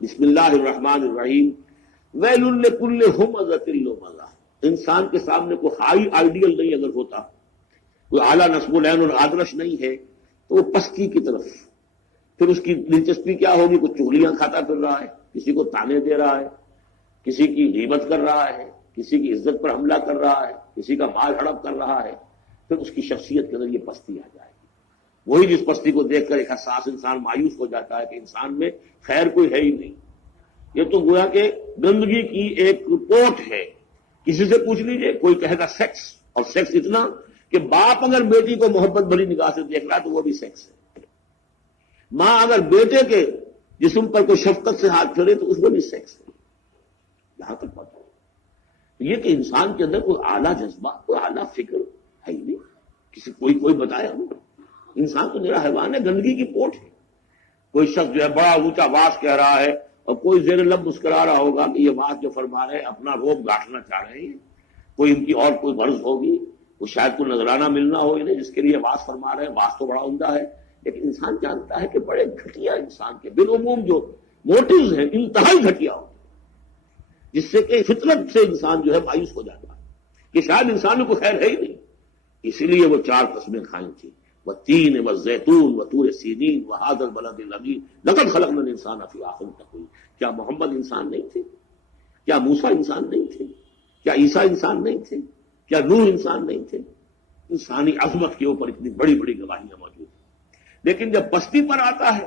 بسم اللہ الرحمن الرحیم ویل لکل ہمزۃ لمزہ. انسان کے سامنے کوئی ہائی آئیڈیل نہیں اگر ہوتا، کوئی اعلیٰ نصب العین اور آدرش نہیں ہے، تو وہ پستی کی طرف پھر اس کی دلچسپی کیا ہوگی؟ کوئی چغلیاں کھاتا پھر رہا ہے، کسی کو تانے دے رہا ہے، کسی کی غیبت کر رہا ہے، کسی کی عزت پر حملہ کر رہا ہے، کسی کا مال ہڑپ کر رہا ہے، پھر اس کی شخصیت کے اندر یہ پستی آ جائے گی. وہی جس پستی کو دیکھ کر ایک حساس انسان مایوس ہو جاتا ہے کہ انسان میں خیر کوئی ہے ہی نہیں. یہ تو گویا کہ گندگی کی ایک رپورٹ ہے. کسی سے پوچھ لیجئے، کوئی کہے گا سیکس، اور سیکس اتنا کہ باپ اگر بیٹی کو محبت بھری نگاہ سے دیکھ رہا ہے تو وہ بھی سیکس ہے. ماں اگر بیٹے کے جسم پر کوئی شفقت سے ہاتھ پھیرے تو اس میں بھی سیکس ہے. یہاں تک پتا ہو یہ کہ انسان کے اندر کوئی اعلیٰ جذبہ، کوئی اعلیٰ فکر ہے ہی نہیں. کسی کوئی بتائے ہمیں. انسان تو میرا حیوان ہے، گندگی کی پوٹ ہے. کوئی شخص جو ہے بڑا اونچا واز کہہ رہا ہے اور کوئی زیر لب مسکرا رہا ہوگا کہ یہ واز جو فرما رہے ہیں اپنا روب گاٹنا چاہ رہے ہیں. کوئی ان کی اور کوئی غرض ہوگی، وہ شاید کوئی نذرانہ ملنا ہو انہیں جس کے لیے واز فرما رہے ہیں. واز تو بڑا عمدہ ہے، لیکن انسان جانتا ہے کہ بڑے گھٹیا انسان کے بالعموم جو موٹیوز ہیں انتہائی گھٹیا ہوتے ہیں، جس سے کہ فطرت سے انسان جو ہے مایوس ہو جاتا ہے کہ شاید انسان کو خیر ہے ہی نہیں. اسی لیے وہ 4 قسمیں کھائیں تھیں، والتین والزیتون وطور سینین وہذا البلد الامین لقد خلقنا الانسان فی احسن تقویم. کیا محمد انسان نہیں تھے؟ کیا موسیٰ انسان نہیں تھے؟ کیا عیسیٰ انسان نہیں تھے؟ کیا نوح انسان نہیں تھے؟ انسانی عظمت کے اوپر اتنی بڑی بڑی گواہیاں موجود ہیں. لیکن جب پستی پر آتا ہے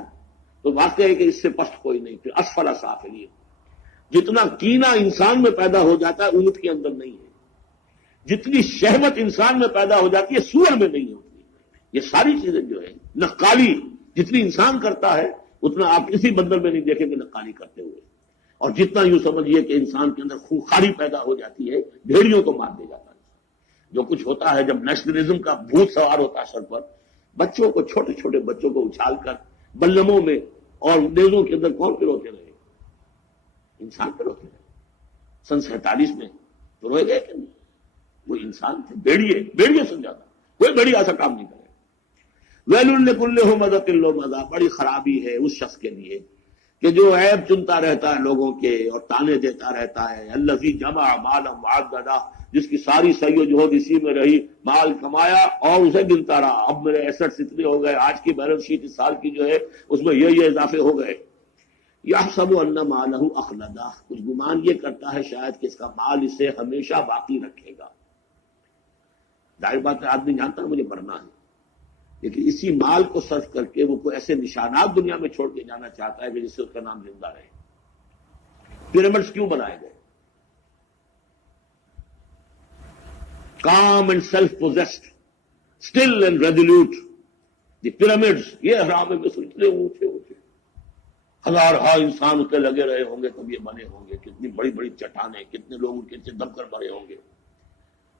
تو واقع ہے کہ اس سے پست کوئی نہیں. پھر اسفل سافلین. جتنا کینہ انسان میں پیدا ہو جاتا ہے اونٹ کے اندر نہیں ہے. جتنی شہوت انسان میں پیدا ہو جاتی ہے سور میں نہیں ہوتی. یہ ساری چیزیں جو ہے نقالی جتنی انسان کرتا ہے اتنا آپ کسی بندر میں نہیں دیکھیں گے نقالی کرتے ہوئے. اور جتنا یوں سمجھیے کہ انسان کے اندر خونخواری پیدا ہو جاتی ہے، بھیڑیوں کو مار دے جاتا ہے. جو کچھ ہوتا ہے جب نیشنلزم کا بھوت سوار ہوتا ہے سر پر، بچوں کو، چھوٹے چھوٹے بچوں کو اچھال کر بلموں میں اور نیزوں کے اندر کون پروتے رہے؟ انسان پروتے رہے. سن 47 میں تو روئے گئے کہ نہیں؟ وہ انسان تھے، بیڑیے سمجھاتا. کوئی بڑی ایسا کام نہیں کرے. ویل لکل ہمزۃ لمزہ. بڑی خرابی ہے اس شخص کے لیے کہ جو عیب چنتا رہتا ہے لوگوں کے اور تانے دیتا رہتا ہے. الذی جمع مالا وعددہ. جس کی ساری سعی جو اسی میں رہی، مال کمایا اور اسے گنتا رہا. اب میرے ایسٹس اتنے ہو گئے، آج کی بیلنس شیٹ اس سال کی جو ہے اس میں یہ اضافے ہو گئے. یحسب ان مالہ اخلدہ. کچھ گمان یہ کرتا ہے شاید کہ اس کا مال اسے ہمیشہ باقی رکھے گا. ظاہر بات ہے آدمی جانتا ہے مجھے مرنا ہے، لیکن اسی مال کو صرف کر کے وہ کوئی ایسے نشانات دنیا میں چھوڑ کے جانا چاہتا ہے کہ جس سے اس کا نام زندہ رہے. پیرامڈز کیوں بنائے گئے؟ calm and self-possessed, still and resolute. The pyramids, یہ اہرام مصر اتنے اونچے اونچے، ہزارہا انسان اس پہ لگے رہے ہوں گے تب یہ بنے ہوں گے. کتنی بڑی بڑی چٹانیں، کتنے لوگ ان کے نیچے دب کر مرے ہوں گے.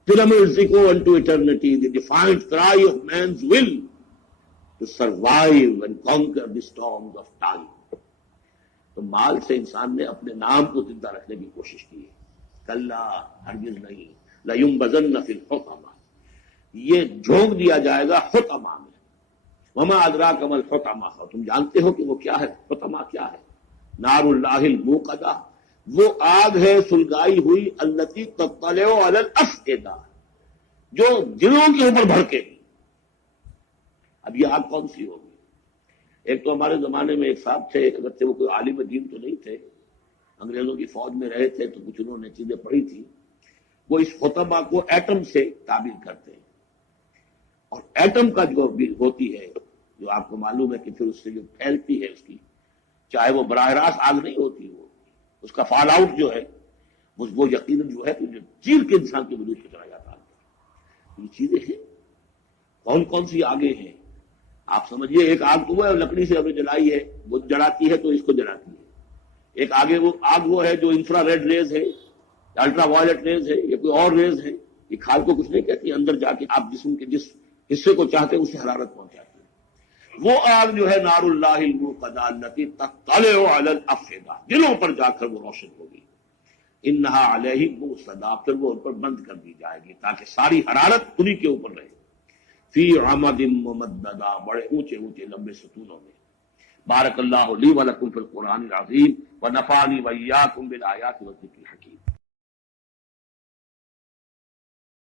Pyramids echo unto eternity, the defiant cry of man's will to survive and conquer the storms of time. تو مال سے انسان نے اپنے نام کو زندہ رکھنے کی کوشش کی ہے. کلا، ہرگز نہیں. لَيُنبَذَنَّ فِي الْحُطَمَةِ. یہ جھونک دیا جائے گا حطمہ میں. وَمَا أَدْرَاكَ مَا الْحُطَمَةُ. تم جانتے ہو کہ وہ کیا ہے؟ حطمہ کیا ہے؟ نار اللہ الموقدہ. وہ آگ ہے سلگائی ہوئی، التی تطلع علی الافئدہ، جو دلوں کے اوپر بھڑکے گی. اب یہ آگ کون سی ہوگی؟ ایک تو ہمارے زمانے میں ایک صاحب تھے، اگرچہ وہ کوئی عالم دین تو نہیں تھے، انگریزوں کی فوج میں رہے تھے تو کچھ انہوں نے چیزیں پڑھی تھی. وہ اس حطمہ کو ایٹم سے تعبیر کرتے ہیں. اور ایٹم کا جو بھی ہوتی ہے، جو آپ کو معلوم ہے کہ پھر اس سے جو پھیلتی ہے اس کی، چاہے وہ براہ راست آگ نہیں ہوتی، وہ اس کا فال آؤٹ جو ہے وہ یقیناً جو ہے جو چیر کے انسان کے وجود کو چلا جاتا ہے. یہ چیزیں ہیں. کون کون سی آگیں ہیں آپ سمجھیے. ایک آگ تو وہ ہے لکڑی سے ہمیں جلائی ہے، وہ جلاتی ہے تو اس کو جلاتی ہے. ایک آگ وہ ہے جو انفرا ریڈ ریز ہے، الٹرا وائلٹ ریز ہے، یہ کوئی اور ریز ہے. یہ کھال کو کچھ نہیں کہتی، اندر جا کے آپ جسم کے جس حصے کو چاہتے ہیں اسے حرارت پہنچاتی ہے. وہ آگ جو ہے نار اللہ الموقدہ التی تطلع علی الافئدہ، دلوں پر جا کر وہ روشن ہوگی. انہا علیہم مؤصدہ. پھر وہ ان پر بند کر دی جائے گی تاکہ ساری حرارت انہی کے اوپر رہے. فی عمد ممددہ. بڑے اونچے اونچے لمبے ستونوں میں. بارک اللہ لی ولکم فی القرآن العظیم ونفعنی وإیاکم بالآیات والذکر